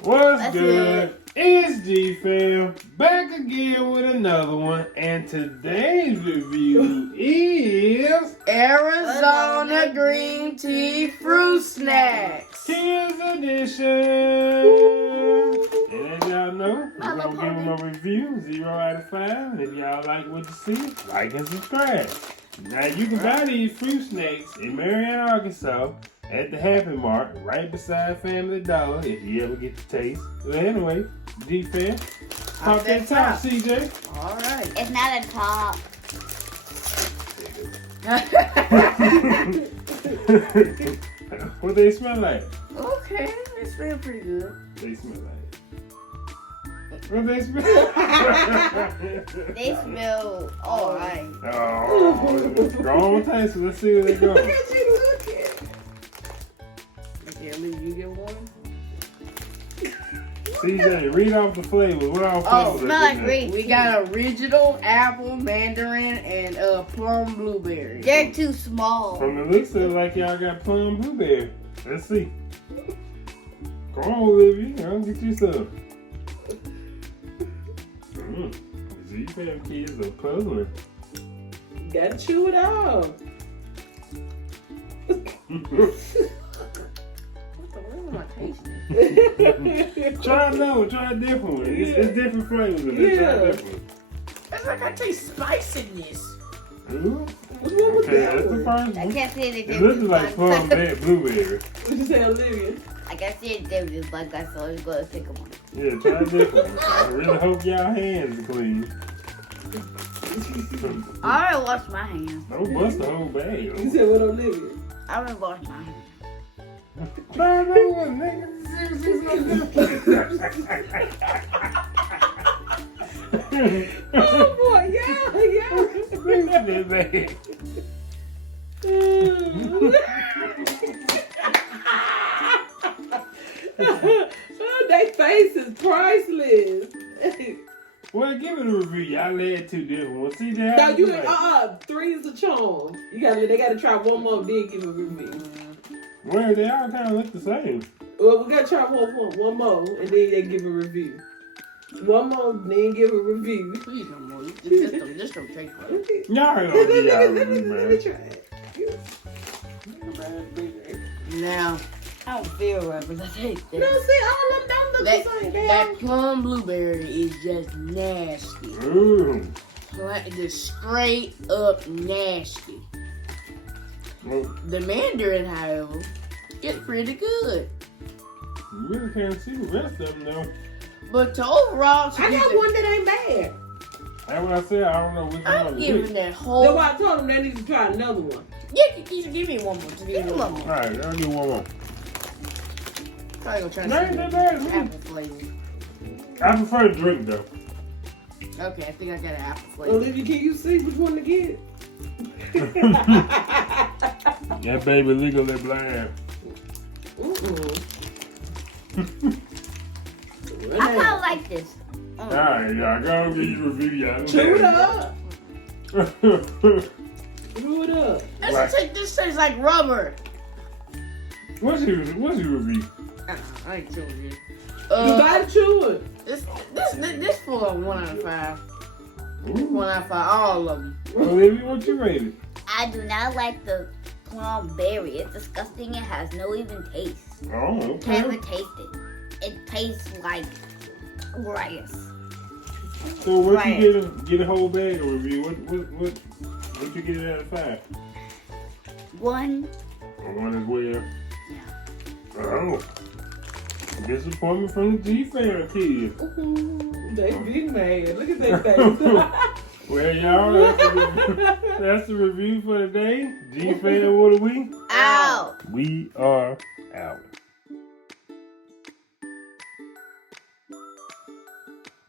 What's good? It's GFAM back again with another one, and today's review is Arizona green tea fruit snacks. Kids Edition. And as y'all know, we're gonna give them a review, 0 out of 5. And if y'all like what you see, like and subscribe. Now you can buy these fruit snacks in Marion, Arkansas, at the Happy Mart, right beside Family Dollar, if you ever get the taste. But anyway, GFAM, pop that top, CJ. All right. It's not a top. What they smell like? Okay, they smell pretty good. They smell like. What they smell? They smell alright. Oh, go on, taste it. Let's see where they go. Look at you looking. Okay, Lee, you get one? CJ, read off the flavors. What all flavors? Smell like green. We got original, apple, mandarin, and plum blueberry. They're too small. From the looks of it, like y'all got plum blueberry. Let's see. Come on, Olivia. I'll get you some. GFAM kids are puzzling. Gotta chew it off. What am I tasting? Try another one. Try a different one. It's different flavors in there. Try a different one. It's like I taste spiciness. Ooh. What's wrong with Okay, that that's the one? first I one. can't see the It difference. looks like plum blueberry. What you say, Olivia? I can see the difference, but I saw you go to pick them one. Yeah, try a different one. I really hope y'all hands are clean. I already washed my hands. Don't bust the whole bag. You said what, Olivia? I already washed my hands. Try another one, nigga. Oh boy, yeah. Oh, they face is priceless. Well, give it a review. Y'all had two different ones. See that? No, you 3 is the charm. They gotta try one more, then give a review. Well, they all kind of look the same. Well, we gotta try one more, and then they give a review. One more, then give a review. Please no more. Just don't taste right. Y'all ain't gonna give y'all a Let review, me man. try it. Now, I don't feel right, but I taste No, it. see, all of them don't look the same. that plum blueberry is just nasty. Ooh. Just straight up nasty. Well, The mandarin, however, is pretty good. you really can't see the rest of them, though. But to overall, I got one that ain't bad. That's what I said. I don't know which one I'm to giving pick. that That's whole. why I told them they need to try another one. Yeah, give me one more. Just give me one All more. right, I'll give one more. Probably gonna try to No, see no, the no. apple flavor. I prefer to drink, though. Okay, I think I got an apple flavor. Olivia, can you see which one to get? That baby legally blind. I kind of like this. All right, y'all. Go and give you a review, y'all. Chew it up. Chew it up. This tastes like rubber. What's your review? I ain't chewing it. You gotta chew it. This full of 1 out of 5. Ooh. 1 out of 5, all of them. Olivia, what you rated? I do not like the plum berry. It's disgusting. It has no even taste. Oh, Can't okay. even taste it. It tastes like grass. So what Right. you get a whole bag of review? What you get out of 5? 1. Or 1 as well. Yeah. Oh. Disappointment from the GFAM kids. They big mad. Look at that face. Well, y'all, that's the review for today. GFAM, what are we? Ow. We are out.